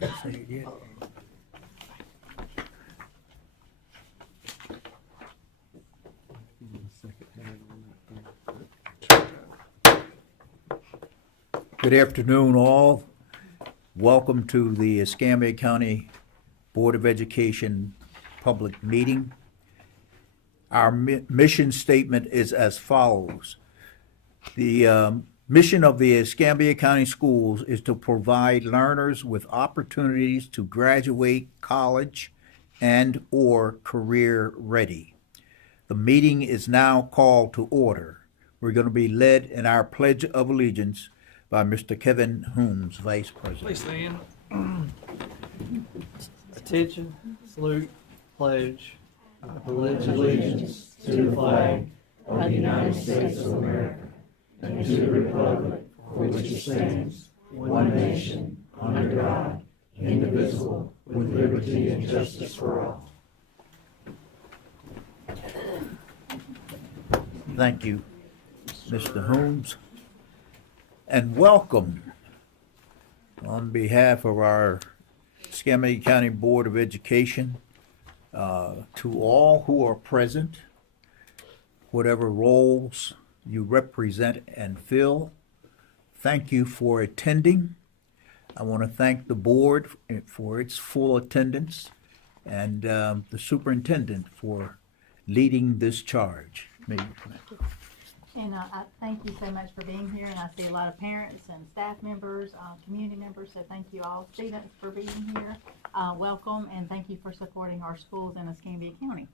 Say it yet. Good afternoon, all. Welcome to the Escambia County Board of Education public meeting. Our mission statement is as follows. The mission of the Escambia County Schools is to provide learners with opportunities to graduate college and/or career ready. The meeting is now called to order. We're going to be led in our Pledge of Allegiance by Mr. Kevin Holmes, Vice President. Please stand. Attention, salute, pledge. I pledge allegiance to the flag of the United States of America and to the republic for which it stands, one nation, under God, indivisible, with liberty and justice for all. Thank you, Mr. Holmes. And welcome on behalf of our Escambia County Board of Education to all who are present, whatever roles you represent and fill. Thank you for attending. I want to thank the board for its full attendance and the superintendent for leading this charge. And I thank you so much for being here, and I see a lot of parents and staff members, community members, so thank you all, students, for being here. Welcome, and thank you for supporting our schools in Escambia County.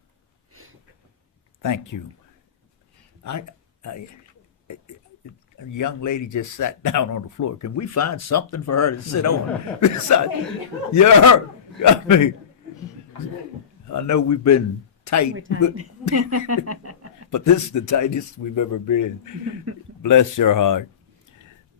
Thank you. A young lady just sat down on the floor. Can we find something for her to sit on? Yeah, I know we've been tight, but this is the tightest we've ever been. Bless your heart.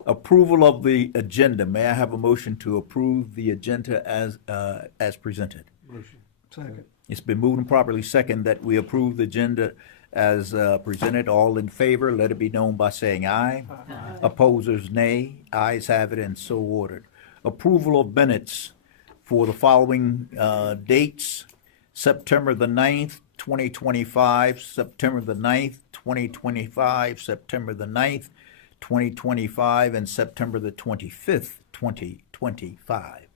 Approval of the agenda. May I have a motion to approve the agenda as presented? Motion. Second. It's been moved and properly second that we approve the agenda as presented. All in favor, let it be known by saying aye. Aye. Opposers, nay. Ayes have it, and so ordered. Approval of minutes for the following dates: September the 9th, 2025, September the 9th, 2025, September the 9th, 2025, and September the 25th, 2025.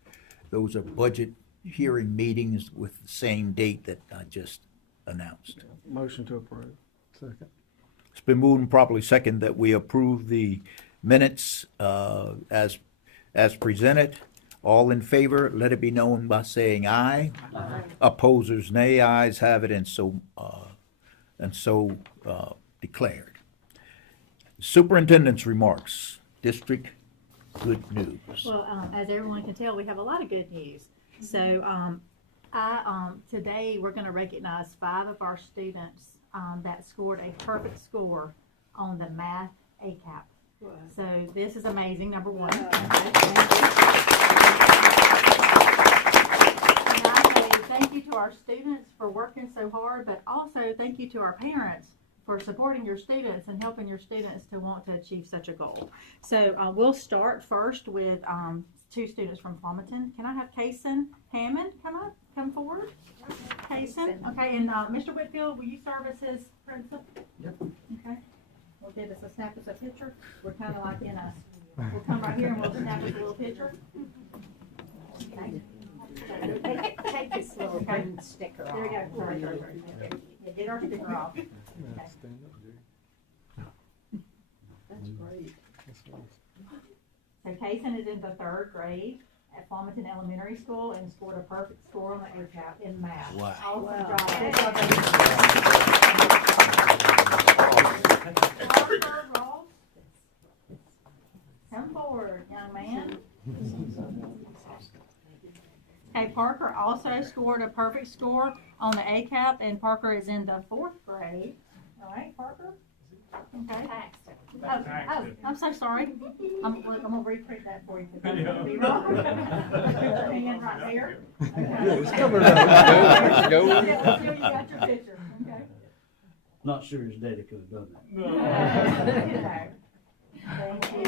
Those are budget hearing meetings with the same date that I just announced. Motion to approve. Second. It's been moved and properly second that we approve the minutes as presented. All in favor, let it be known by saying aye. Aye. Opposers, nay. Ayes have it, and so declared. Superintendent's remarks. District good news. Well, as everyone can tell, we have a lot of good news. So today we're going to recognize 5 of our students that scored a perfect score on the math ACAP. Wow. So this is amazing, number one. Wow. And I say thank you to our students for working so hard, but also thank you to our parents for supporting your students and helping your students to want to achieve such a goal. So we'll start first with 2 students from Farmington. Can I have Kaysen Hammond come forward? Kaysen, okay, and Mr. Whitfield, will you serve as his principal? Yep. Okay. We'll give us snap us a picture. We're kind of like in a, we'll come right here and we'll snap us a little picture. Okay. Take this little green sticker off. There we go. Sorry. Yeah, get our sticker off. Okay. That's great. So Kaysen is in the 3rd grade at Farmington Elementary School and scored a perfect score on the ACAP in math. Wow. Awesome Wow. job. Good job, baby. Parker Ross, come forward, young man. Okay, Parker also scored a perfect score on the ACAP, and Parker is in the 4th grade. All right, Parker? Okay. Oh, I'm so sorry. I'm gonna reprint that for you. Because I'm gonna be wrong. Put your hand right there. Okay. Yeah, it's covered up. Go. Let's see you got your picture. Okay. Not sure his daddy could have done that. Thank you.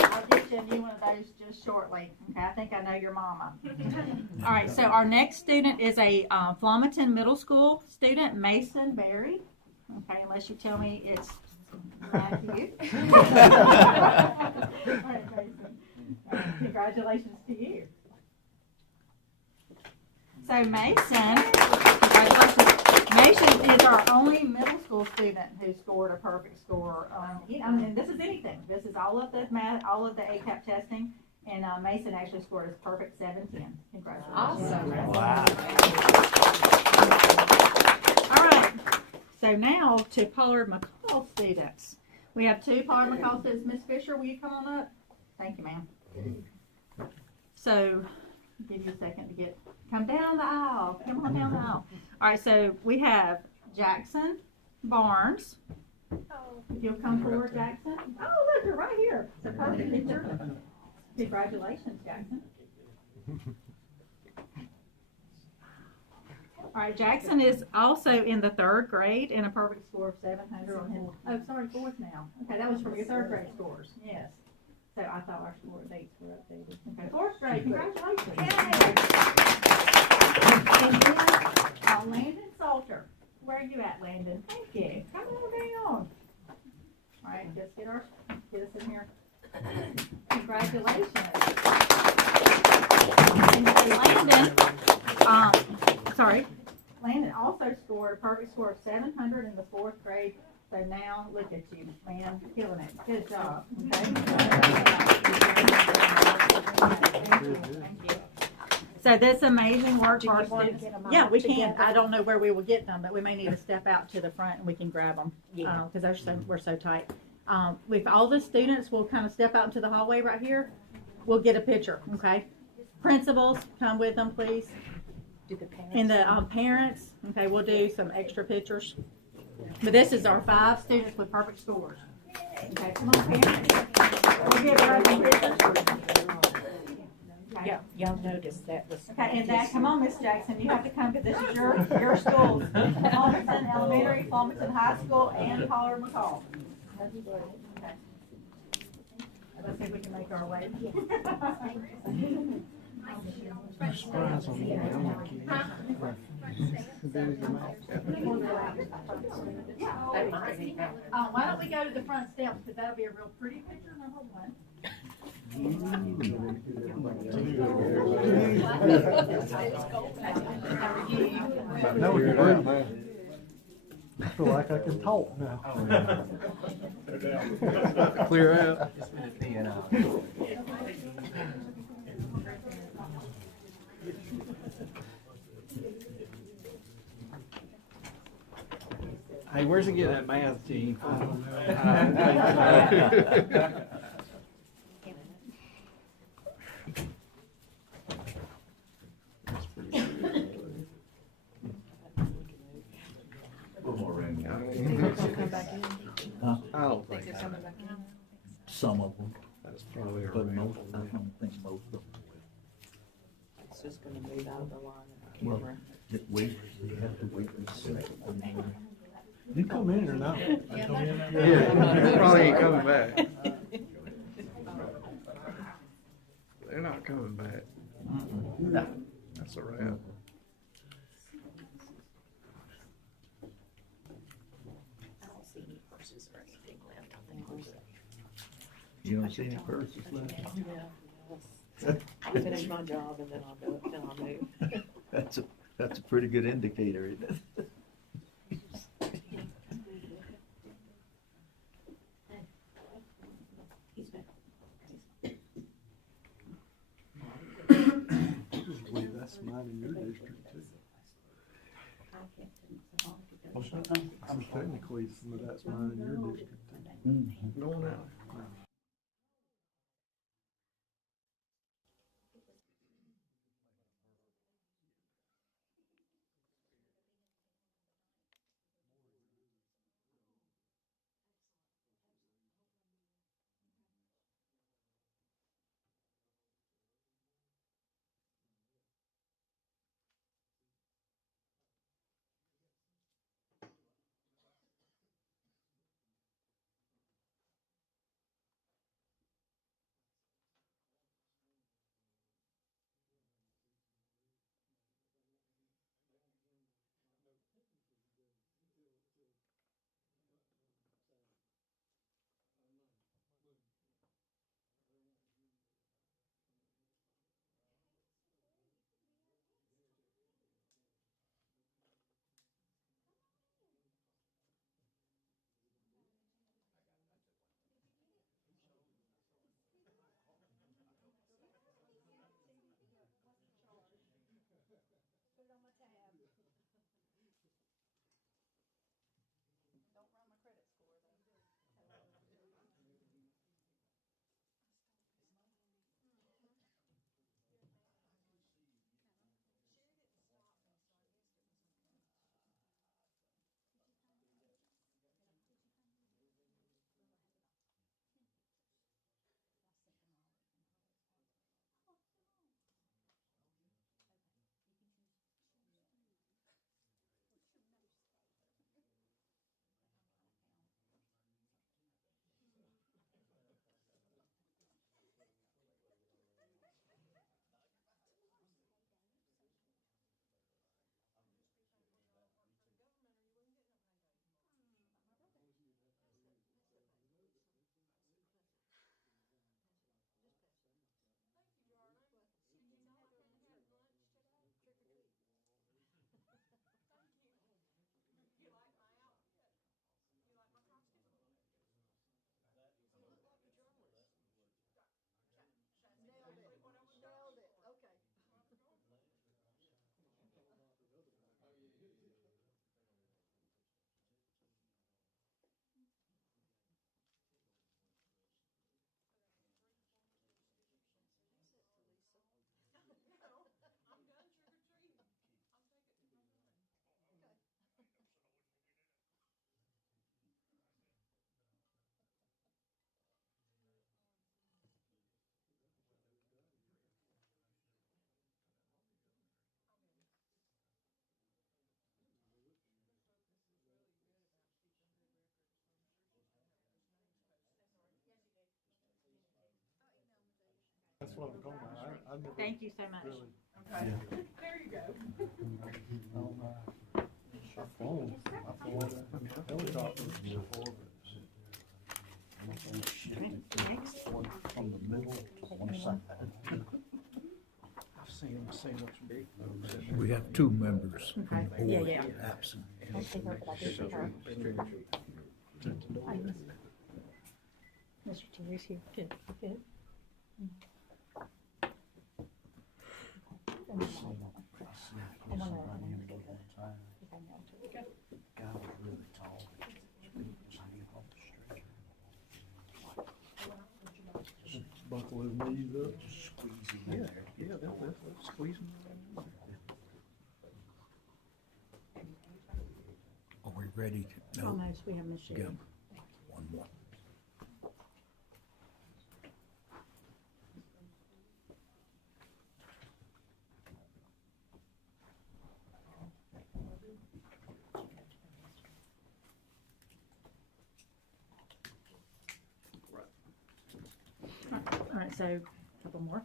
I'll get you shortly. Okay, I think I know your mama. All right, so our next student is a Flomaton Middle School student, Mason Berry. Okay, unless you tell me it's not you. All right, Mason. Congratulations to you. So Mason, congratulations. Mason is our only middle school student who scored a perfect score. And this is anything. This is all of the math, all of the ACAP testing, and Mason actually scored a perfect 710. Congratulations. Awesome. Wow. All right. So now to Pollard McCall students. We have two Pollard McCall students. Miss Fisher, will you come on up? Thank you, ma'am. So, give you a second to come down the aisle. Come on down the aisle. All right, so we have Jackson Barnes. If you'll come forward, Jackson. Oh, look, you're right here. It's a perfect picture. Congratulations, Jackson. All right, Jackson is also in the 3rd grade and a perfect score of 700 on his. Oh, sorry, 4th now. Okay, that was from your 3rd grade scores. Yes. So I thought our score dates were updated. Okay, 4th grade. Congratulations. And then Landon Salter. Where are you at, Landon? Thank you. Come on down. All right, just get us in here. Congratulations. And Landon also scored a perfect score of 700 in the 4th grade. So now, look at you, man, killing it. Good job. Okay. Thank you. So that's amazing work for our students. Yeah, we can. I don't know where we will get them, but we may need to step out to the front and we can grab them because we're so tight. With all the students, we'll kind of step out into the hallway right here. We'll get a picture. Okay. Principals, come with them, please. And the parents, okay, we'll do some extra pictures. But this is our 5 students with perfect scores. Okay, come on, parents. We'll get right some pictures. Okay. Yeah, y'all noticed that was. Okay, and that, come on, Miss Jackson, you have to come, because this is your schools. Flomaton Elementary, Flomaton High School, and Pollard McCall. Okay. Let's see if we can make our way. Surprise on me. Why don't we go to the front steps, because that'll be a real pretty picture, number 1. Now we can breathe, man. I feel like I can talk now. Clear out. Hey, where's he getting that math team? I don't think so. Some of them, That's probably but right. most, I don't think most of them. It's just gonna move out of the line of the Well, camera. wait, you have to wait and see. You come in or not? Yeah. Yeah, they probably ain't coming back. They're not coming back. No. That's a wrap. I don't see any purses or anything left. I think we're safe. You don't see any purses left? Yeah. I'll finish my job and then I'll move. That's a pretty good indicator, isn't it? He's back. Believe that's mine in your district too. So technically, some of that's mine in your district too. Going out. That's what I'm going by. I never Thank you so much. really. Okay. There you go. On my phone, I flew a helicopter before, From the middle to one side. I've seen them sing those big. We have two members on Okay. the board Yeah. absent. I see her, but I did see her. Mr. Terry's here. Good. Good. Guy was really tall. Was hanging off the street. Buckle his knees up. Squeezing Yeah, in there. yeah, they'll squeeze them. Are we ready? No, Almost, we have Miss go. Sherry. One more. All right, so a couple more.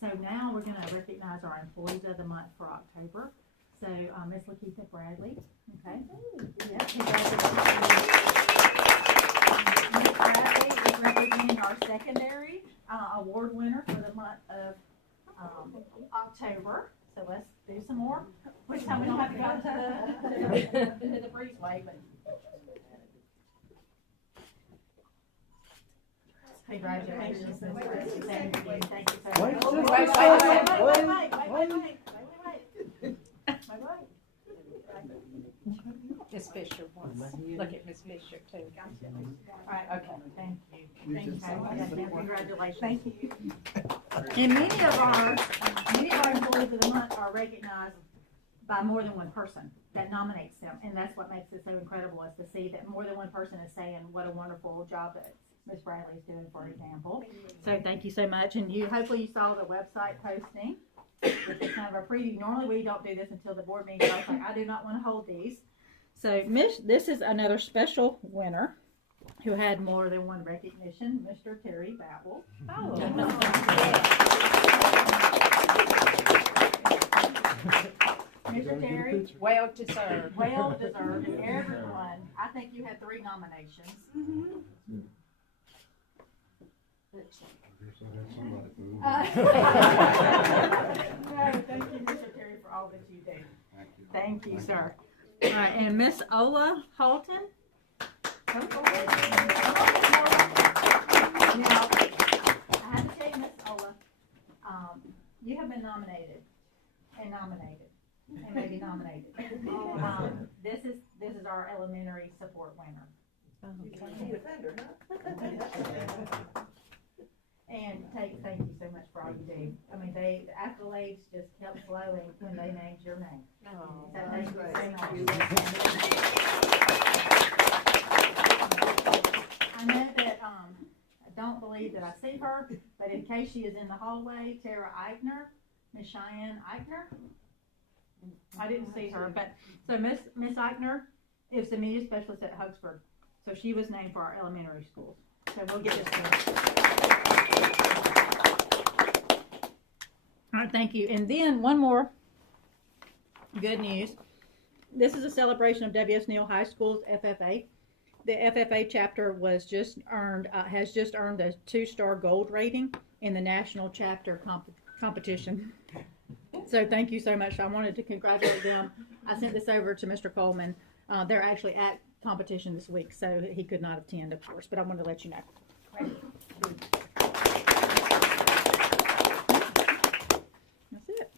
So now we're gonna recognize our employees of the month for October. So, Miss Lakeitha Bradley, okay? Yeah, congratulations. Miss Bradley is representing our secondary, award winner for the month of, October. So let's do some more. Which time we don't have to go to the breezeway, but. Congratulations, Ms. Bradley. Thank you so much. Wait, Miss Fisher wants, look at Miss Fisher too. All right, okay, thank you. Thank you. Congratulations. Thank you. And many of our employees of the month are recognized by more than one person that nominates them. And that's what makes it so incredible, is to see that more than one person is saying what a wonderful job that Ms. Bradley's doing, for example. So thank you so much. And hopefully you saw the website posting, which is kind of a preview. Normally we don't do this until the board meeting. I was like, I do not want to hold these. So this is another special winner who had more than one recognition, Mr. Terry Batwell. Mr. Terry, Well deserved. well deserved, and everyone, I think you had 3 nominations. No, thank you, Mr. Terry, for all that you do. Thank you, sir. All right, and Miss Ola Halton. Come forward. Now, I have to tell you, Miss Ola, you have been nominated and maybe nominated. This is our elementary support winner. And thank you so much for all you do. I mean, the accolades just kept flowing when they named your name. Oh, So thank you so much. I know that, I don't believe that I see her, but in case she is in the hallway, Tara Eichner, Miss Cheyenne Eichner. I didn't see her, but, so Miss Eichner is the media specialist at Hugsford. So she was named for our elementary schools. So we'll get this to her. All right, thank you. And then one more good news. This is a celebration of W.S. Neal High School's FFA. The FFA chapter has just earned a 2-star gold rating in the national chapter competition. So thank you so much. I wanted to congratulate them. I sent this over to Mr. Coleman. They're actually at competition this week, so he could not attend, of course, but I wanted to let you know. That's it.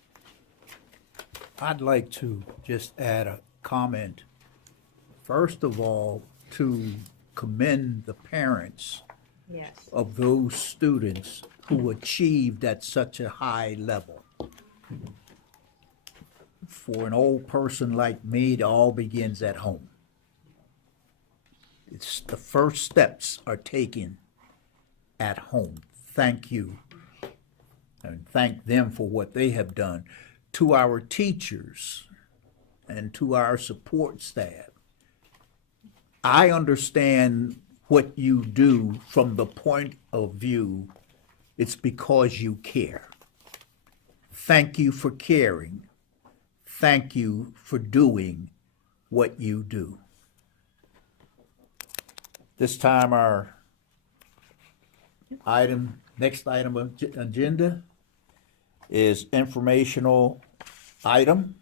I'd like to just add a comment. First of all, to commend the parents Yes. of those students who achieved at such a high level. For an old person like me, it all begins at home. It's the first steps are taken at home. Thank you. And thank them for what they have done. To our teachers and to our support staff, I understand what you do from the point of view it's because you care. Thank you for caring. Thank you for doing what you do. This time our next item of agenda is informational item,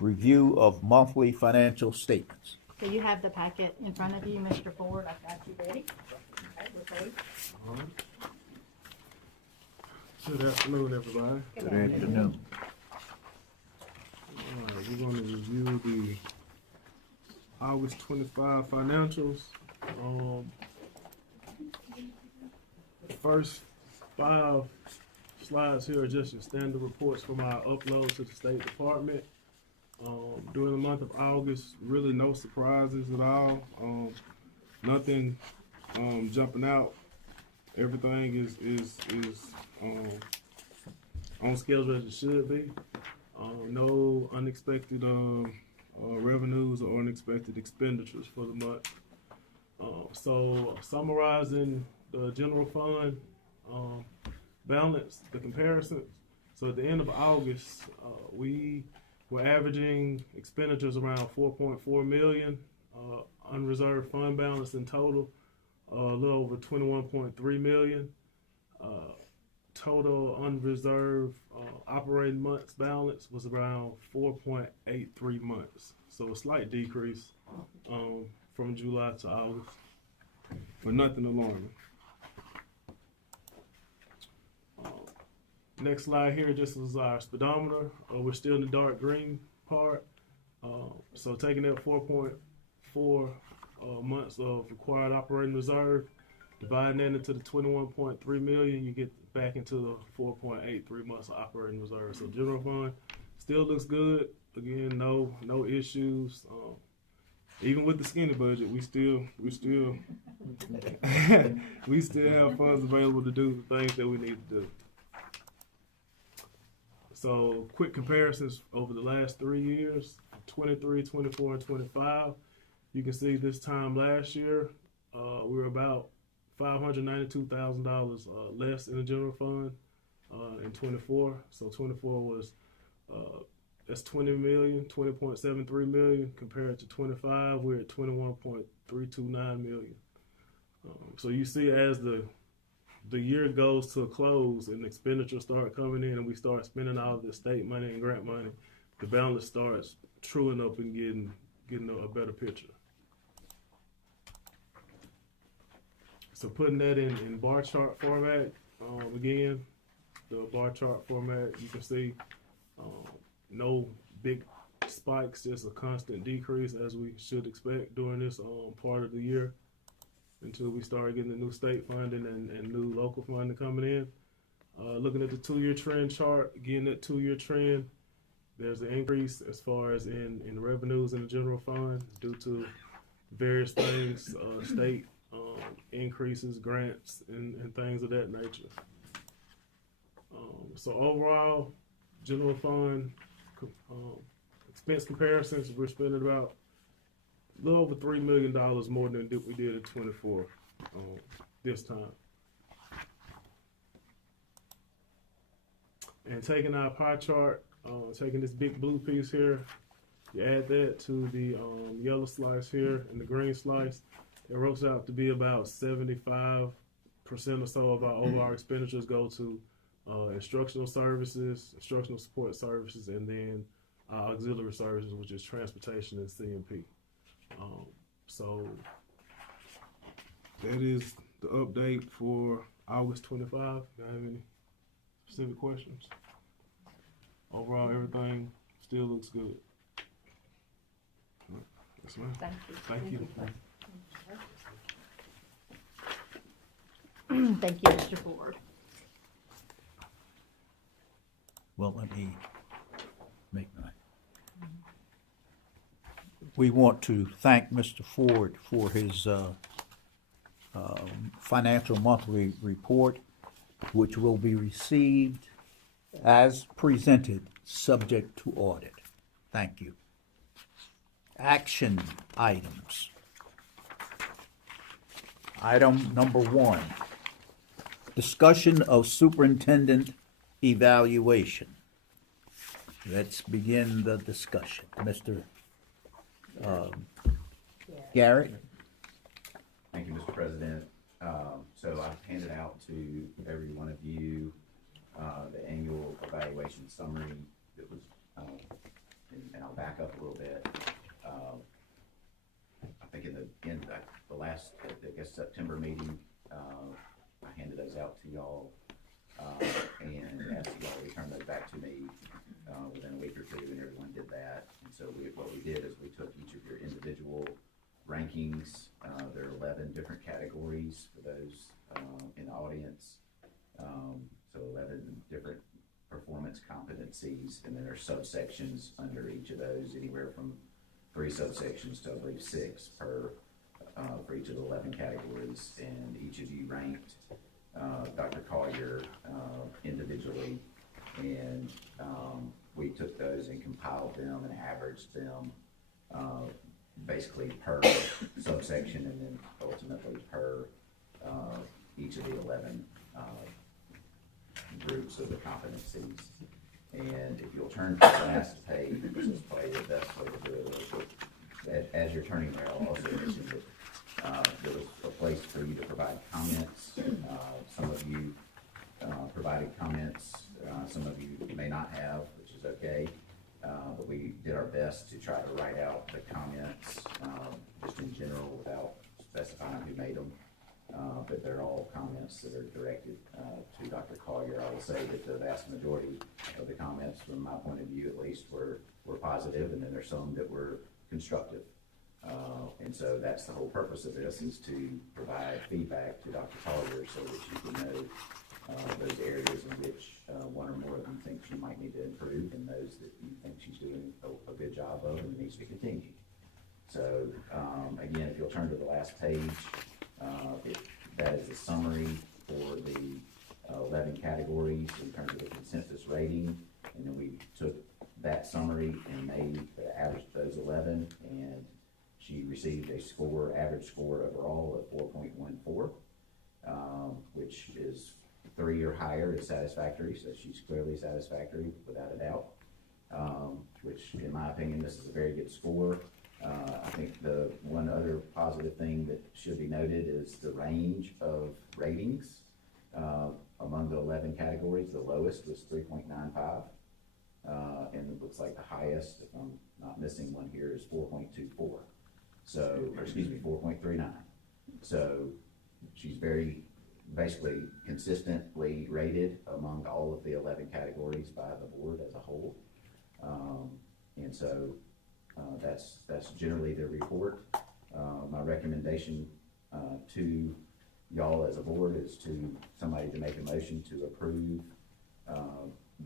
review of monthly financial statements. So you have the packet in front of you, Mr. Ford. I've got you ready. Okay, we're ready. Good afternoon, everybody. Good afternoon. All right, we're going to review the August 25 financials. The first 5 slides here are just your standard reports from our upload to the State Department. During the month of August, really no surprises at all. Nothing jumping out. Everything is on schedule as it should be. No unexpected revenues or unexpected expenditures for the month. So summarizing the general fund balance, the comparisons. So at the end of August, we were averaging expenditures around 4.4 million, unreserved fund balance in total, a little over 21.3 million. Total unreserved operating months balance was around 4.83 months. So a slight decrease from July to August, but nothing alarming. Next slide here just is our speedometer. We're still in the dark green part. So taking that 4.4 months of required operating reserve, dividing that into the 21.3 million, you get back into the 4.83 months of operating reserve. So general fund still looks good. Again, no issues. Even with the skinny budget, we still we still have funds available to do the things that we need to do. So quick comparisons over the last 3 years, 23, 24, and 25. You can see this time last year, we were about $592,000 less in the general fund in 24. So 24 was, that's 20.73 million compared to 25, we're at 21.329 million. So you see as the year goes to a close and expenditures start coming in and we start spending all of the state money and grant money, the balance starts truing up and getting a better picture. So putting that in bar chart format, again, the bar chart format, you can see no big spikes, just a constant decrease as we should expect during this part of the year until we start getting the new state funding and new local funding coming in. Looking at the 2-year trend chart, again, that 2-year trend, there's an increase as far as in revenues in the general fund due to various things, state increases, grants, and things of that nature. So overall, general fund expense comparisons, we're spending about a little over $3 million more than we did in 24 this time. And taking our pie chart, taking this big blue piece here, you add that to the yellow slice here and the green slice, it works out to be about 75% or so of our overall expenditures go to instructional services, instructional support services, and then auxiliary services, which is transportation and CMP. So that is the update for August 25. Do you have any specific questions? Overall, everything still looks good. Yes, ma'am. Thank you. Thank you. Thank you, Mr. Ford. Well, let me make my. We want to thank Mr. Ford for his financial monthly report, which will be received as presented, subject to audit. Thank you. Action items. Item number 1, Discussion of superintendent evaluation. Let's begin the discussion. Mr. Garrett? Thank you, Mr. President. So I've handed out to every one of you the annual evaluation summary that was, and I'll back up a little bit. I think in the last, I guess, September meeting, I handed those out to y'all and asked y'all to return those back to me within a week or two, and everyone did that. And so what we did is we took each of your individual rankings. There are 11 different categories for those in the audience. So 11 different performance competencies, and then there are subsections under each of those, anywhere from 3 subsections to I believe 6 per for each of the 11 categories. And each of you ranked Dr. Collier individually, and we took those and compiled them and averaged them basically per subsection, and then ultimately per each of the 11 groups of the competencies. And if you'll turn to the last page, which is probably the best way to do it, as you're turning there, I'll also mention that there was a place for you to provide comments. Some of you provided comments, some of you may not have, which is okay. But we did our best to try to write out the comments just in general without specifying who made them. But they're all comments that are directed to Dr. Collier. I will say that the vast majority of the comments, from my point of view at least, were positive, and then there's some that were constructive. And so that's the whole purpose of this, is to provide feedback to Dr. Collier so that you can know those areas in which one or more of you think she might need to improve, and those that you think she's doing a good job of and needs to continue. So again, if you'll turn to the last page, that is a summary for the 11 categories in terms of the consensus rating, and then we took that summary and made the average of those 11, and she received a score, average score overall of 4.14, which is 3 or higher is satisfactory, so she's clearly satisfactory without a doubt, which in my opinion, this is a very good score. I think the one other positive thing that should be noted is the range of ratings among the 11 categories. The lowest was 3.95, and it looks like the highest, if I'm not missing one here, is 4.24. So, or excuse me, 4.39. So she's very basically consistently rated among all of the 11 categories by the board as a whole. And so that's generally the report. My recommendation to y'all as a board is to somebody to make a motion to approve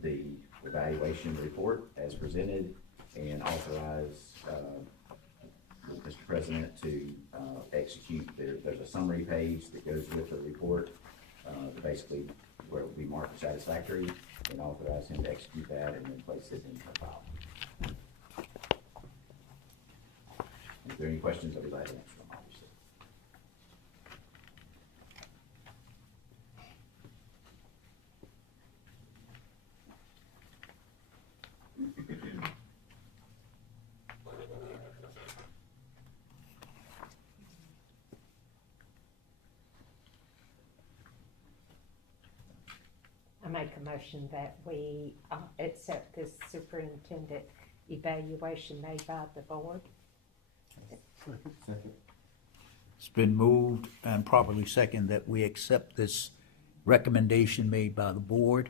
the evaluation report as presented, and authorize Mr. President to execute. There's a summary page that goes with the report, basically where it will be marked satisfactory, and authorize him to execute that and then place it in the file. If there are any questions, I'll be glad to answer them, obviously. I make a motion that we accept this superintendent evaluation made by the board. It's been moved and properly seconded that we accept this recommendation made by the board.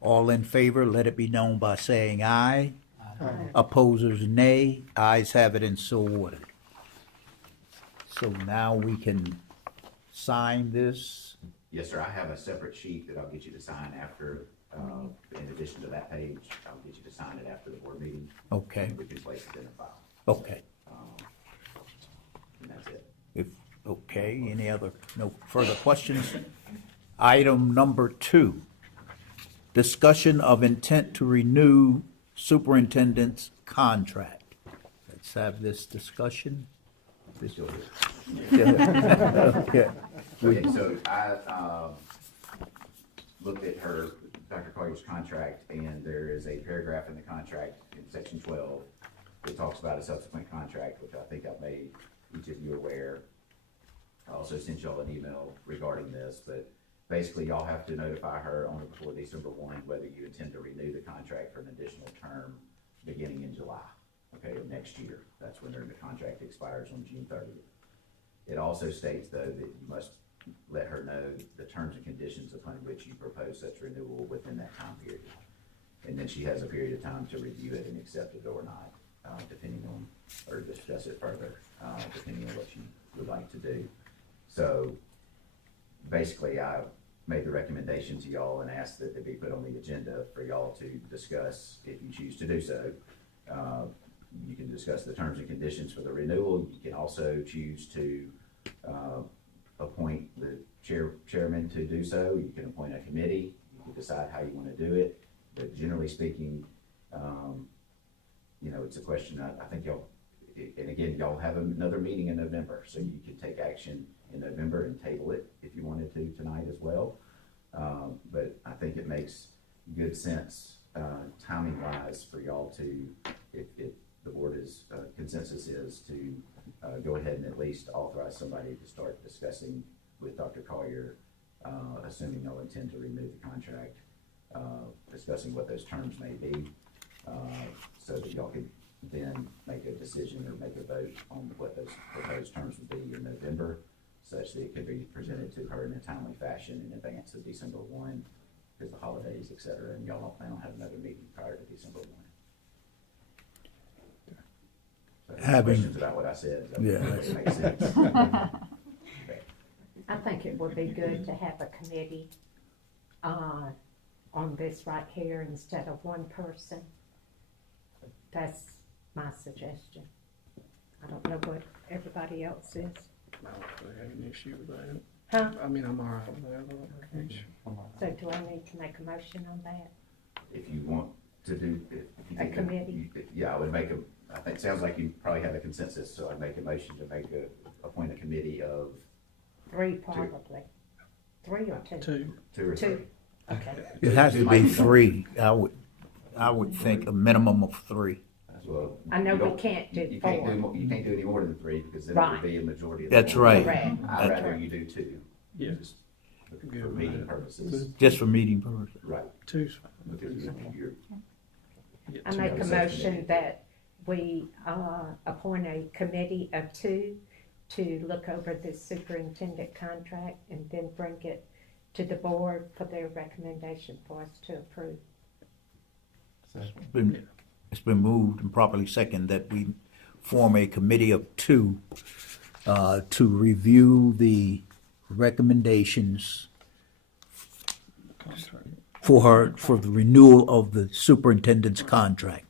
All in favor, let it be known by saying aye. Aye. Opposers, nay. Ayes have it, and so ordered. So now we can sign this. Yes, sir. I have a separate sheet that I'll get you to sign after, in addition to that page, I'll get you to sign it after the board meeting. Okay, We can place it in the file. okay. And that's it. Okay, any other, no further questions? Item number 2, discussion of intent to renew superintendent's contract. Let's have this discussion. Still here. Okay. Okay, so I, looked at Dr. Collier's contract, and there is a paragraph in the contract in section 12 that talks about a subsequent contract, which I think I've made each of you aware. I also sent y'all an email regarding this, but basically y'all have to notify her on or before December 1 whether you intend to renew the contract for an additional term beginning in July, okay, of next year. That's when the contract expires on June 30th. It also states, though, that you must let her know the terms and conditions upon which you propose such renewal within that time period. And then she has a period of time to review it and accept it or not, depending on, or discuss it further, depending on what you would like to do. So basically, I made the recommendation to y'all and asked that they be put on the agenda for y'all to discuss if you choose to do so. You can discuss the terms and conditions for the renewal. You can also choose to appoint the chairman to do so. You can appoint a committee. You can decide how you want to do it. But generally speaking, you know, it's a question I think y'all, and again, y'all have another meeting in November, so you can take action in November and table it if you wanted to tonight as well. But I think it makes good sense timing wise for y'all to, if the board is consensus is to go ahead and at least authorize somebody to start discussing with Dr. Collier, assuming they'll intend to renew the contract, discussing what those terms may be, so that y'all can then make a decision or make a vote on what those proposed terms would be in November, such that it could be presented to her in a timely fashion in advance of December 1, because the holidays, et cetera, and y'all don't plan on having another meeting prior to December 1. So questions about what I said? Yeah. Makes sense. Okay. I think it would be good to have a committee, on this right here instead of one person. That's my suggestion. I don't know what everybody else is. I don't really have an issue with that. Huh? I mean, I'm all right with that. I don't have an issue. So do I need to make a motion on that? If you want to do, if you A think committee? yeah, I would make I think, sounds like you probably have a consensus, so I'd make a motion to appoint a committee of 3 probably. 3 or 2? 2. 2 or 3. 2. Okay. It has to be 3. I would think a minimum of 3. Well, I know you we don't- can't do you can't 4. you can't do any more than 3, because then it Right. would be a majority of the. That's board. right. Correct. I'd rather you do 2. Yeah. Just for Good with meeting that. purposes. Just for meeting purposes. Right, 2's fine. because you're, Yeah, I 2. make a Yeah, motion committee. that we appoint a committee of 2 to look over the superintendent contract and then bring it to the board for their recommendation for us to approve. It's been moved and properly seconded that we form a committee of 2 to review the recommendations for the renewal of the superintendent's contract.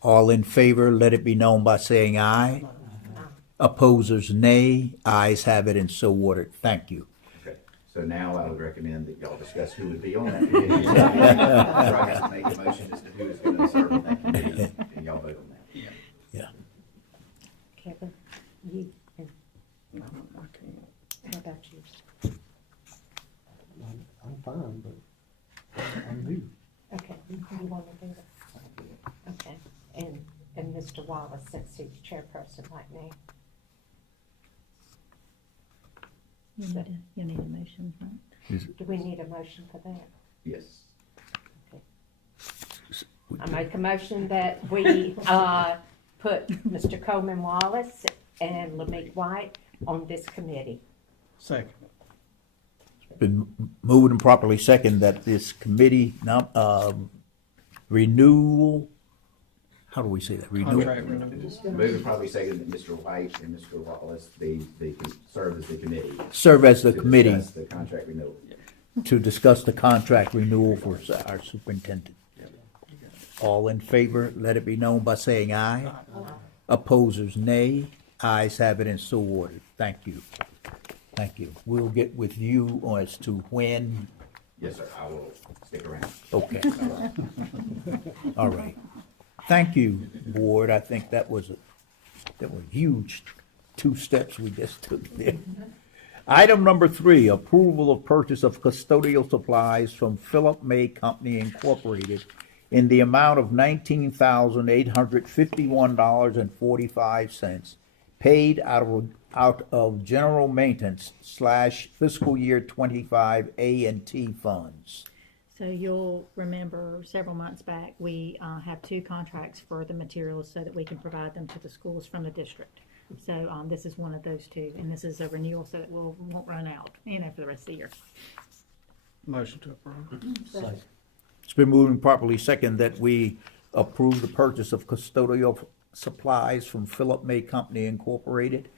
All in favor, let it be known by saying aye. Opposers, nay. Ayes have it and so ordered. Thank you. okay. So now I would recommend that y'all discuss who would be on that committee. I have to make a motion as to who is going to serve on that committee, and y'all vote on that. Yeah. Kevin, you, and No, I can't. how about you? I'm fine, but I'm new. Okay, you want to do it? Okay, and Mr. Wallace, since he's chairperson right now. You need a motion, right? Do we need a motion for that? Yes. I make a motion that we, put Mr. Coleman Wallace and Lameek White on this committee. Second. Been moved and properly seconded that this committee, renewal, how do we say that? Renewal? Contract renewal. Move and probably second that Mr. White and Mr. Wallace serve as the committee. Serve as the to committee discuss the contract renewal. to discuss the contract renewal for our superintendent. All in favor, let it be known by saying aye. Opposers, nay. Ayes have it and so ordered. Thank you. Thank you. We'll get with you as to when. Yes, sir, I will stick around. Okay. All right. Thank you, board. I think that were huge 2 steps we just took there. Item number 3, approval of purchase of custodial supplies from Philip May Company Incorporated in the amount of $19,851.45, paid out of general maintenance / fiscal year 25 A&T funds. So you'll remember several months back, we have 2 contracts for the materials so that we can provide them to the schools from the district. So this is one of those 2, and this is a renewal so that won't run out, for the rest of the year. Motion to approve. It's been moved and properly second that we approve the purchase of custodial supplies from Philip May Company Incorporated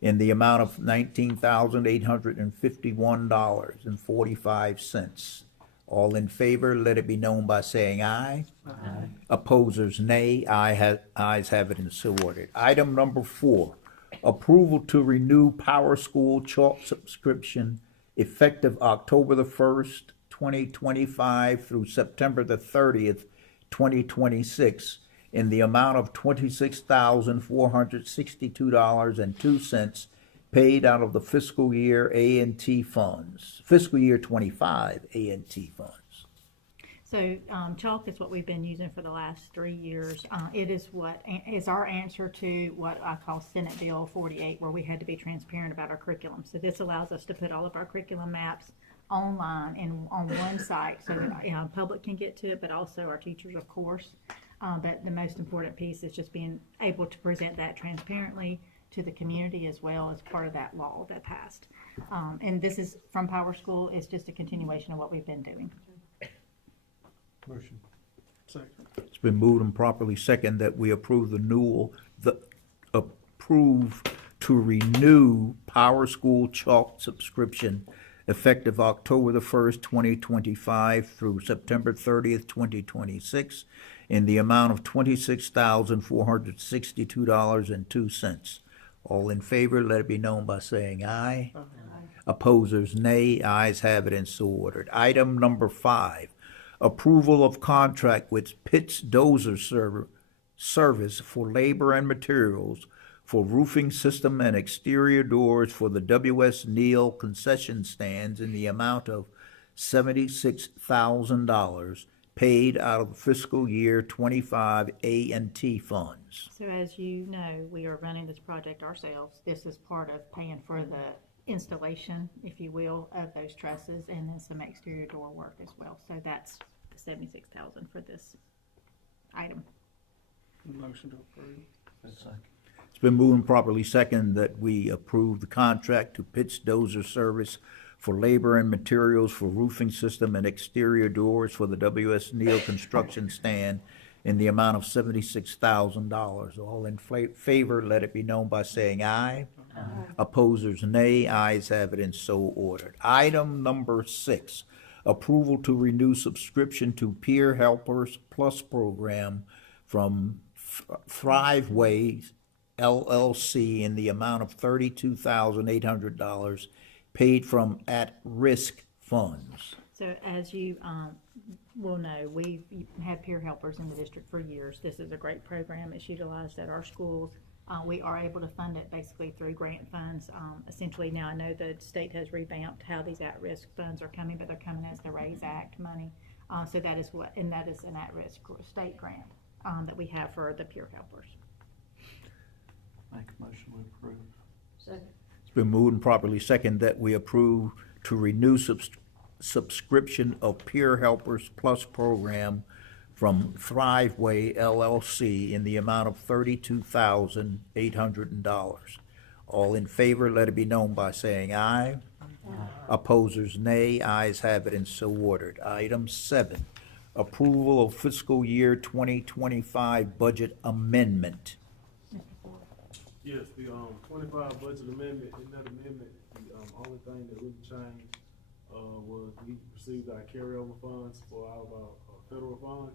in the amount of $19,851.45. All in favor, let it be known by saying aye. Aye. Opposers, nay. Ayes have it and so ordered. Item number 4, approval to renew Power School chalk subscription effective October the 1st, 2025 through September the 30th, 2026 in the amount of $26,462.02, paid out of the fiscal year A&T funds, fiscal year 25 A&T funds. So chalk is what we've been using for the last 3 years. It is what is our answer to what I call Senate Bill 48, where we had to be transparent about our curriculum. So this allows us to put all of our curriculum maps online and on one site so that the public can get to it, but also our teachers, of course. But the most important piece is just being able to present that transparently to the community as well as part of that law that passed. And this is from Power School. It's just a continuation of what we've been doing. Motion. Second. It's been moved and properly second that we approve approve to renew Power School chalk subscription effective October the 1st, 2025 through September 30th, 2026 in the amount of $26,462.02. All in favor, let it be known by saying aye. Aye. Opposers, nay. Ayes have it and so ordered. Item number 5, approval of contract with Pitts Dozer Service for labor and materials for roofing system and exterior doors for the W.S. Neal concession stands in the amount of $76,000, paid out of fiscal year 25 A&T funds. So as you know, we are running this project ourselves. This is part of paying for the installation, if you will, of those trusses and then some exterior door work as well. So that's the $76,000 for this item. Motion to approve. It's been moved and properly second that we approve the contract to Pitts Dozer Service for labor and materials for roofing system and exterior doors for the W.S. Neal construction stand in the amount of $76,000. All in favor, let it be known by saying aye. Aye. Opposers, nay. Ayes have it and so ordered. Item number 6, approval to renew subscription to Peer Helpers Plus program from Thriveway LLC in the amount of $32,800, paid from at-risk funds. So as you will know, we've had peer helpers in the district for years. This is a great program. It's utilized at our schools. We are able to fund it basically through grant funds. Essentially now I know the state has revamped how these at-risk funds are coming, but they're coming as the RAISE Act money. So that is an at-risk state grant that we have for the peer helpers. Make a motion to approve. Second. It's been moved and properly second that we approve to renew subscription of Peer Helpers Plus program from Thriveway LLC in the amount of $32,800. All in favor, let it be known by saying aye. Aye. Opposers, nay. Ayes have it and so ordered. Item 7, approval of fiscal year 2025 budget amendment. Yes, the 25 budget amendment, in that amendment, the only thing that really changed was we received our carryover funds for all of our federal funds.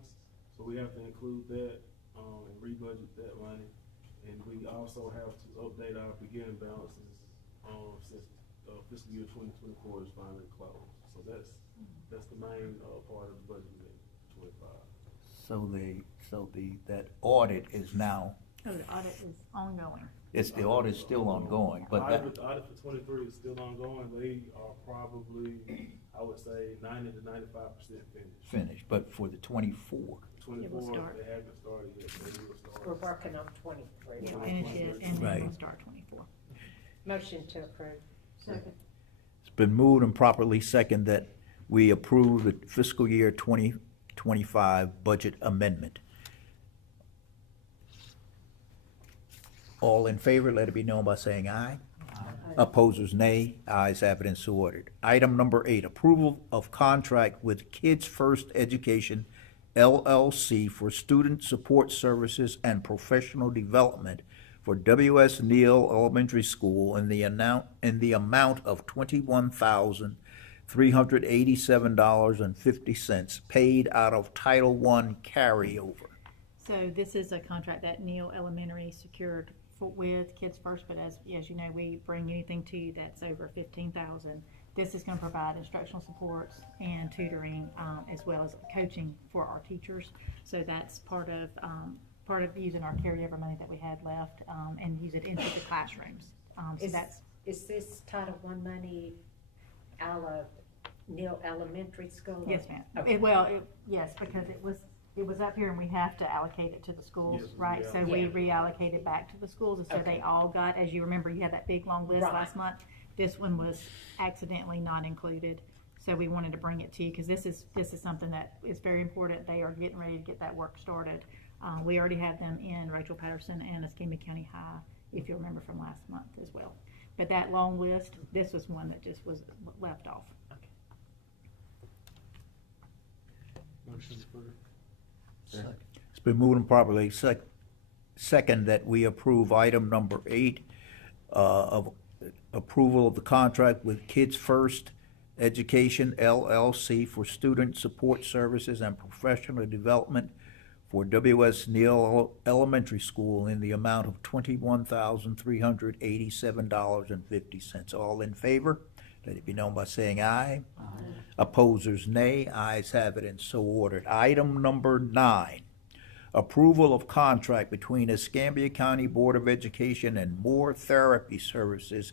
So we have to include that and rebudget that money. And we also have to update our beginning balances since fiscal year 2024 is finally closed. So that's the main part of the budget amendment, 25. So that audit is now. Oh, the audit is ongoing. The audit's still ongoing, but that, The audit for 23 is still ongoing. They are probably, I would say, 90 to 95% finished. finished, but for the 24. 24, start. they haven't started yet. They will start. We're working on 23. Yeah, right? finish it, and then Right. we'll start 24. Motion to approve. Second. It's been moved and properly second that we approve the fiscal year 2025 budget amendment. All in favor, let it be known by saying aye. Opposers, nay. Ayes have it and so ordered. Item number 8, approval of contract with Kids First Education LLC for student support services and professional development for W.S. Neal Elementary School in the amount of $21,387.50 paid out of Title I carryover. So this is a contract that Neal Elementary secured with Kids First, but as you know, we bring anything to you that's over 15,000. This is going to provide instructional supports and tutoring, as well as coaching for our teachers. So that's part of using our carryover money that we had left, and use it into the classrooms. So Is this Title I money out of Neal Elementary School? yes, ma'am. Okay. Yes, because it was up here and we have to allocate it to the schools, Yes, right? So we Yeah. reallocated back to the schools, and so Okay. they all got, as you remember, you had that big long list Right. last month. This one was accidentally not included, so we wanted to bring it to you, because this is something that is very important. They are getting ready to get that work started. We already have them in Rachel Patterson and Escambia County High, if you remember from last month as well. But that long list, this was one that just was left off. Motion approved. It's been moved and properly second that we approve item number 8, of approval of the contract with Kids First Education LLC for student support services and professional development for W.S. Neal Elementary School in the amount of $21,387.50. All in favor? Let it be known by saying aye. Opposers, nay. Ayes have it and so ordered. Item number 9, approval of contract between Escambia County Board of Education and More Therapy Services,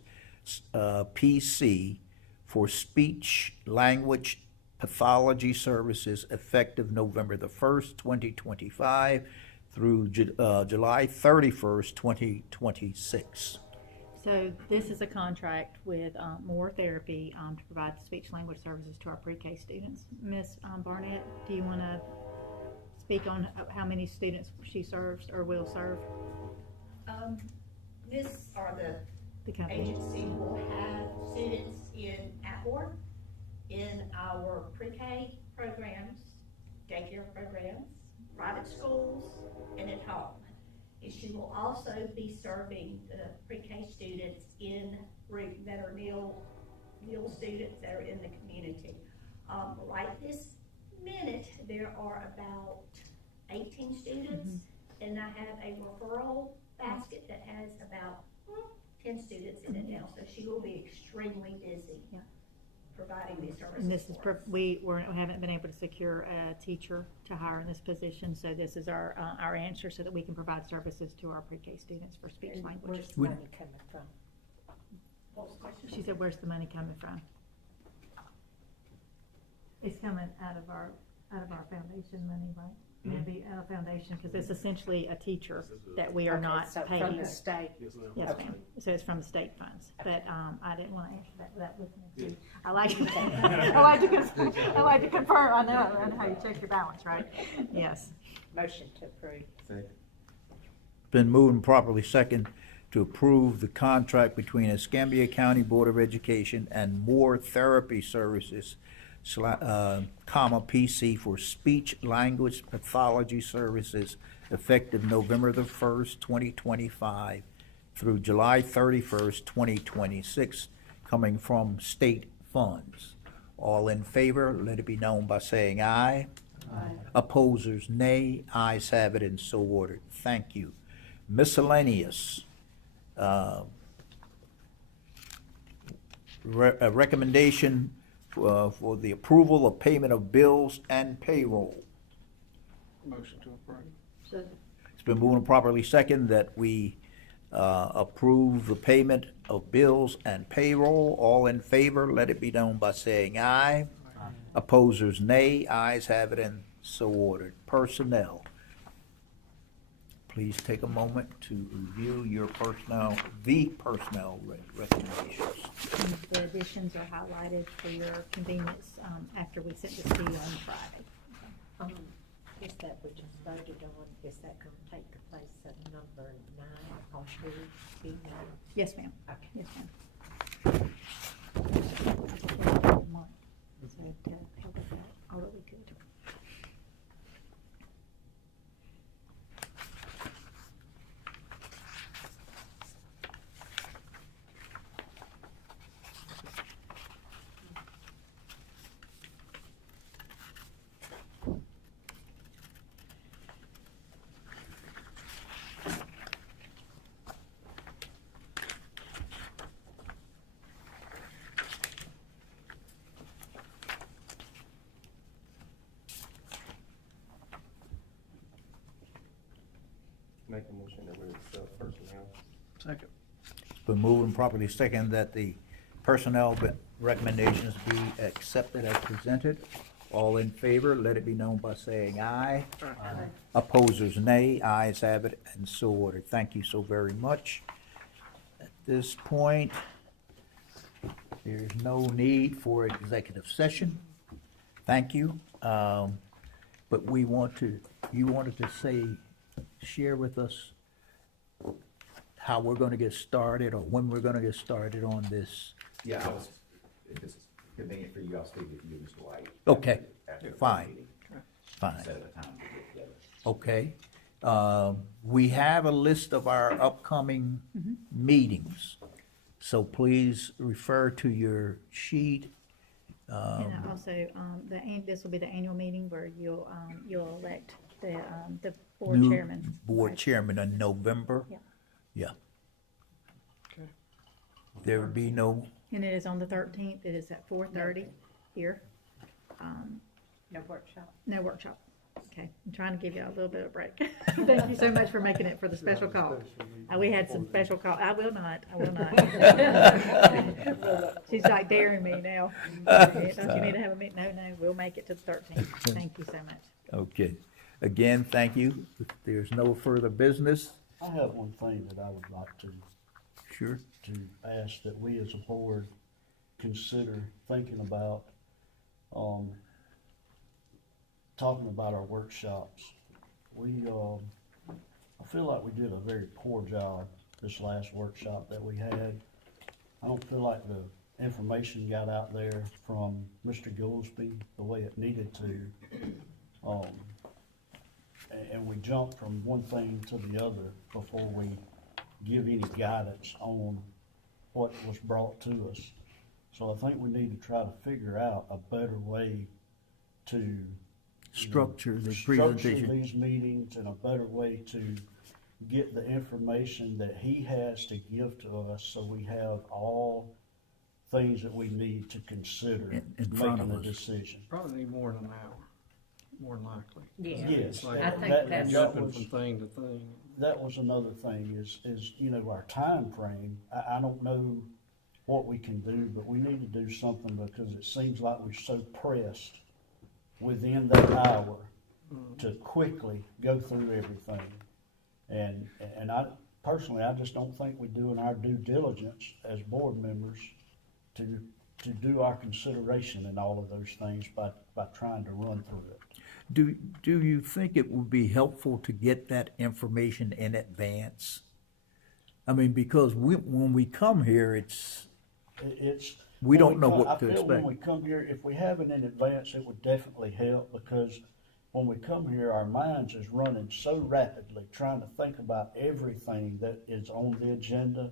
PC, for speech language pathology services effective November the 1st, 2025 through July 31st, 2026. So this is a contract with More Therapy to provide speech language services to our pre-K students. Ms. Barnett, do you want to speak on how many students she serves or will serve? This are The the company. agency will have students in Atmore, in our pre-K programs, daycare programs, private schools, and at home. And she will also be serving the pre-K students that are Neal students that are in the community. Right this minute, there are about 18 students, and I have a referral basket that has about 10 students in it now, so she will be extremely busy Yeah. providing these services. And this is, for us. we haven't been able to secure a teacher to hire in this position, so this is our answer so that we can provide services to our pre-K students for speech And language. where's the money coming from? What was the question? She said, where's the money coming from? It's coming out of our foundation money, right? It'd be out of foundation, because it's essentially a teacher that we are Okay, not so paying. from the state. Yes, ma'am. Yes, Okay. ma'am. So it's from the state funds, but, I didn't want to answer that without listening to you. I like to confirm, I know how you check your balance, right? Yes. Motion to approve. Been moved and properly second to approve the contract between Escambia County Board of Education and More Therapy Services, PC, for speech language pathology services effective November the 1st, 2025 through July 31st, 2026, coming from state funds. All in favor, let it be known by saying aye. Opposers, nay. Ayes have it and so ordered. Thank you. Miscellaneous. A recommendation for the approval of payment of bills and payroll. Motion to approve. It's been moved and properly second that we approve the payment of bills and payroll. All in favor, let it be known by saying aye. Opposers, nay. Ayes have it, and so ordered. Personnel. Please take a moment to review your personnel, recommendations. And the additions are highlighted for your convenience, after we sent this to you on Friday. Is that we just voted on, is that gonna take the place of number 9 or should it be 9? Yes, ma'am. Okay. Yes, ma'am. So to help with that, all that we could. Make a motion that we accept personnel. Second. It's been moved and properly seconded that the personnel recommendations be accepted as presented. All in favor, let it be known by saying aye. Opposers, nay. Ayes have it, and so ordered. Thank you so very much. At this point, there's no need for executive session. Thank you. But you wanted to share with us how we're gonna get started, or when we're gonna get started on this. Yeah, if it's convenient for you, I'll speak with you, Mr. White. Okay, after the fine. meeting. Fine. Set a time to get together. Okay. We have a list of our upcoming meetings, so please refer to your sheet. And also, this will be the annual meeting where you'll elect the board New chairman. Board Right. chairman in November. Yeah. Yeah. Okay. There would be no, And it is on the 13th, it is at 4:30 here. No workshop? No workshop. Okay, I'm trying to give you a little bit of break. Thank you so much for making it for the special call. We had some special call, I will not. She's like daring me now. Don't you need to have a meeting? No, we'll make it to the 13th. Thank you so much. okay. Again, thank you. If there's no further business, I have one thing that I would like to sure. ask that we as a board consider thinking about, talking about our workshops. I feel like we did a very poor job this last workshop that we had. I don't feel like the information got out there from Mr. Goolsby the way it needed to. And we jumped from one thing to the other before we give any guidance on what was brought to us. So I think we need to try to figure out a better way to Structure the structure presentation. these meetings and a better way to get the information that he has to give to us, so we have all things that we need to consider In front making of a us. decision. Probably need more than an hour, more than likely. Yeah. Yes, Like I think that that's- Jumping was, from thing to thing. that was another thing is, our time frame. I don't know what we can do, but we need to do something because it seems like we're so pressed within that hour to quickly go through everything. And I personally, I just don't think we're doing our due diligence as board members to do our consideration in all of those things by trying to run through it. Do you think it would be helpful to get that information in advance? I mean, because when we come here, we when don't know come- what to I feel when expect. we come here, if we have it in advance, it would definitely help, because when we come here, our minds is running so rapidly, trying to think about everything that is on the agenda,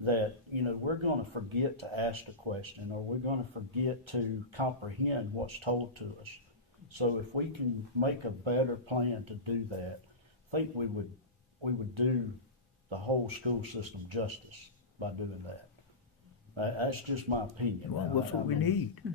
that, we're gonna forget to ask the question, or we're gonna forget to comprehend what's told to us. So if we can make a better plan to do that, I think we would do the whole school system justice by doing that. That's just my opinion. Well, Now, that's what I we mean, need.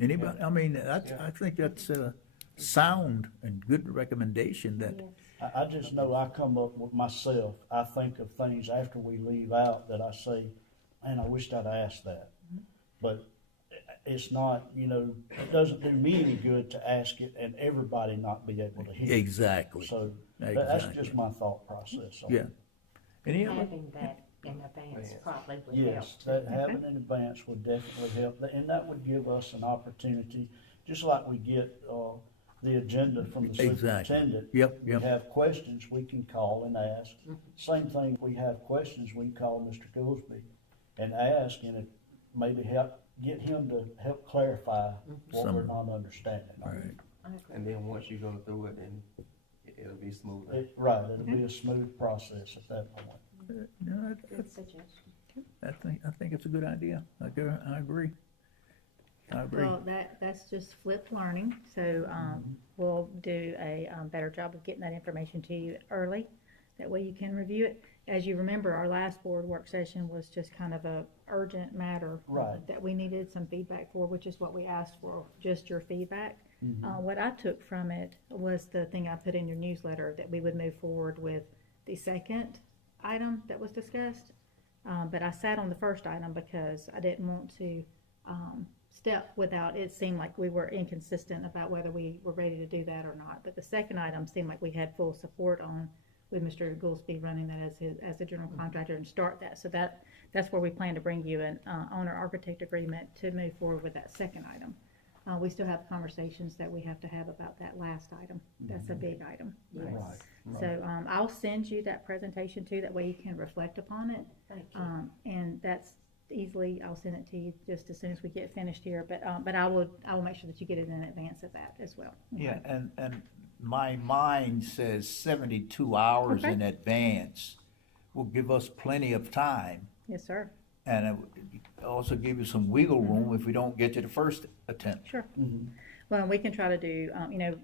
Anybody, I mean, I think that's a sound and good recommendation that I just know I come up with myself, I think of things after we leave out that I say, man, I wished I'd asked that. But it's not, it doesn't do me any good to ask it and everybody not be able to hear it. Exactly. So that's Exactly. just my thought process on Yeah. it. Any other? Having that in advance probably would help. Yes, that having in advance would definitely help, and that would give us an opportunity, just like we get, the agenda from the Exactly. superintendent. Yep, We yep. have questions, we can call and ask. Same thing, if we have questions, we can call Mr. Goolsby and ask, and it maybe get him to help clarify what we're not understanding. Right. And then once you go through it, then it'll be smoother. Right, it'll be a smooth process at that point. No, Good suggestion. I think it's a good idea. I agree. I agree. Well, that's just flipped learning, so, we'll do a, better job of getting that information to you early. That way you can review it. As you remember, our last board work session was just kind of a urgent matter. Right. That we needed some feedback for, which is what we asked for, just your feedback. What I took from it was the thing I put in your newsletter, that we would move forward with the second item that was discussed. But I sat on the first item because I didn't want to, step without, it seemed like we were inconsistent about whether we were ready to do that or not. But the second item seemed like we had full support on, with Mr. Goolsby running that as a general contractor and start that. So that's where we plan to bring you an owner-architect agreement to move forward with that second item. We still have conversations that we have to have about that last item. That's a big item. Right, right. So I'll send you that presentation too, that way you can reflect upon it. Thank you. And that's easily, I'll send it to you just as soon as we get finished here, but I will make sure that you get it in advance of that as well. Yeah, and my mind says 72 hours Okay. in advance will give us plenty of time. Yes, sir. And it would also give you some wiggle room if we don't get to the first attempt. Sure. Well, we can try to do,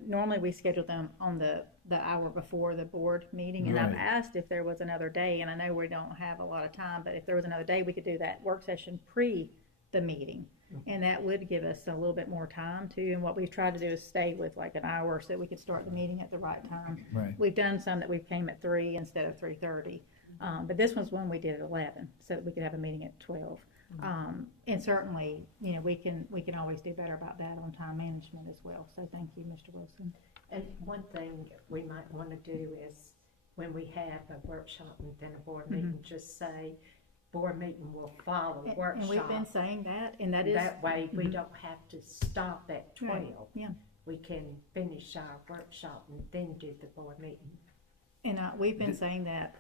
normally we schedule them on the hour before the board meeting. And I've Right. asked if there was another day, and I know we don't have a lot of time, but if there was another day, we could do that work session pre the meeting. And that would give us a little bit more time too. And what we've tried to do is stay with like an hour so that we could start the meeting at the right time. Right. We've done some that we came at 3 instead of 3:30. But this was one we did at 11, so that we could have a meeting at 12. And certainly, we can always do better about that on time management as well. So thank you, Mr. Wilson. And one thing we might want to do is, when we have a workshop and then a board meeting, just say, board meeting will follow workshop. And we've been saying that, and that is. That way, we don't have to stop at 12. Right, yeah. We can finish our workshop and then do the board meeting. And we've been saying that,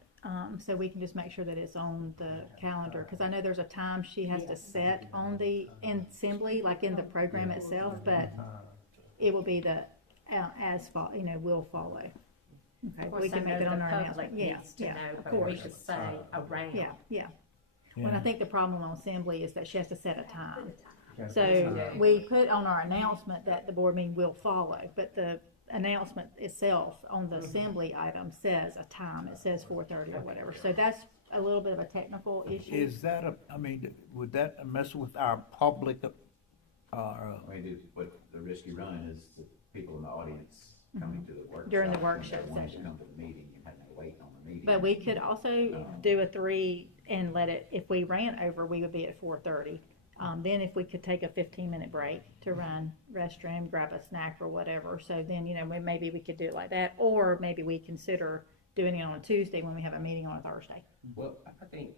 so we can just make sure that it's on the calendar, because I know there's a time she has to set on the assembly, like in the program itself, but it will be the, will follow. Okay, Of course, we can I make know it on the our public announcement. needs to Yeah, know, of but we course. should say around. Yeah. Well, I think the problem on assembly is that she has to set a time. Okay. So we put on our announcement that the board meeting will follow, but the announcement itself on the assembly item says a time. It says 4:30 or whatever. So that's a little bit of a technical issue. Is that would that mess with our public, What the risk you run is the people in the audience coming to the workshop. During the when workshop they wanted session. to come to the meeting, you had to wait on the meeting. But we could also do a 3 and let it, if we ran over, we would be at 4:30. Then if we could take a 15-minute break to run restroom, grab a snack or whatever, so then, maybe we could do it like that, or maybe we consider doing it on a Tuesday when we have a meeting on a Thursday. Well, I think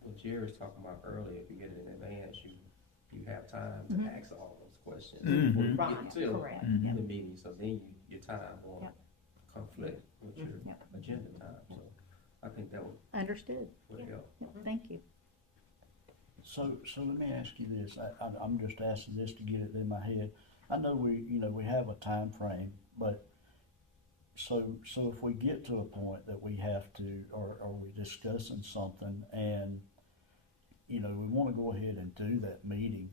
what Jerry was talking about earlier, if you get it in advance, you have time to ask all those questions before you Right, get to correct. the meeting, so then your time won't Yep. conflict with your Yep. agenda time, so I think that Understood. would help. Thank you. So let me ask you this, I'm just asking this to get it in my head. I know we have a time frame, but so if we get to a point that we have to, or we're discussing something and, we wanna go ahead and do that meeting,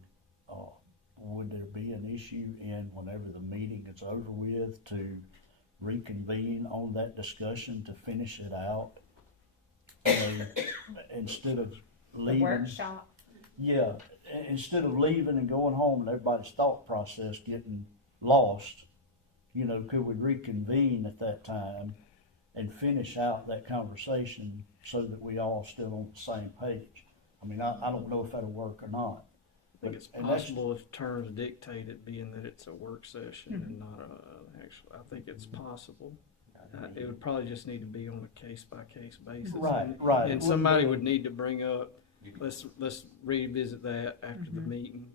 would there be an issue in whenever the meeting is over with to reconvene on that discussion to finish it out? Instead of The leaving. workshop, Yeah, instead of leaving and going home and everybody's thought process getting lost, could we reconvene at that time and finish out that conversation so that we all still on the same page. I mean, I don't know if that'll work or not. I think it's And that's- possible if terms dictate it, being that it's a work session and not a actual, I think it's possible. It would probably just need to be on a case-by-case basis. Right. And somebody would need to bring up, let's revisit that after the meeting,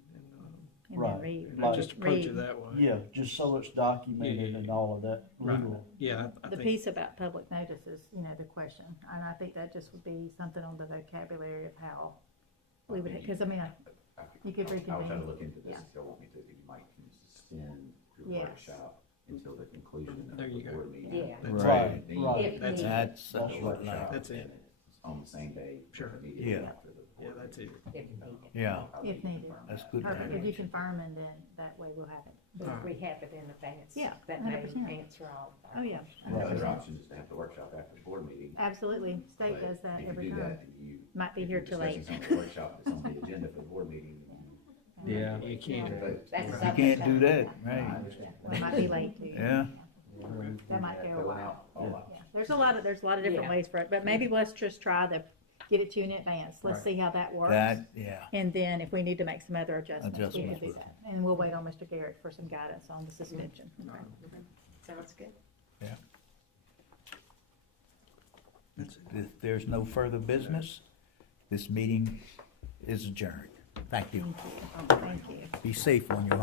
And Right. then read. and Like- just approach it that way. Yeah, just so it's documented and all of that Right. legal. Yeah, I The think, piece about public notice is, the question, and I think that just would be something on the vocabulary of how we would, because you could I would try to reconvene. look into this Yeah. if y'all want me to, you might can suspend your Yes. workshop until the conclusion of There you the go. board meeting. Yeah. That's Right, Then right. If That's- needed. That's, the That's workshop, That's it. and it's on the same day. Sure. immediately Yeah. after the yeah, board that's meeting. it. If needed. yeah, If needed. that's good. Perfect, if you language. confirm, and then that way we'll have it. But if we have it in advance, Yeah, that may 100%. answer all of our Oh, yeah. questions. The other option is to have the workshop after the board meeting. Absolutely, state but does that if you every do time. that, you- Might be if here you're too discussing late. something at the workshop that's on the agenda for the board meeting, Yeah, you can't. you vote. That's You can't do that, I right? understand. Well, it might be late too. Yeah, That might go a Fill while. out all options. Yeah. There's a lot of different Yeah. ways for it, but maybe let's just try to get it to you in advance. Let's see how that works. yeah. And then if we need to make some other adjustments, we can Adjustments. do that. And we'll wait on Mr. Garrett for some guidance on the suspension. Okay. Sounds good. If there's no further business, this meeting is adjourned. Thank you. Thank you. Be safe on your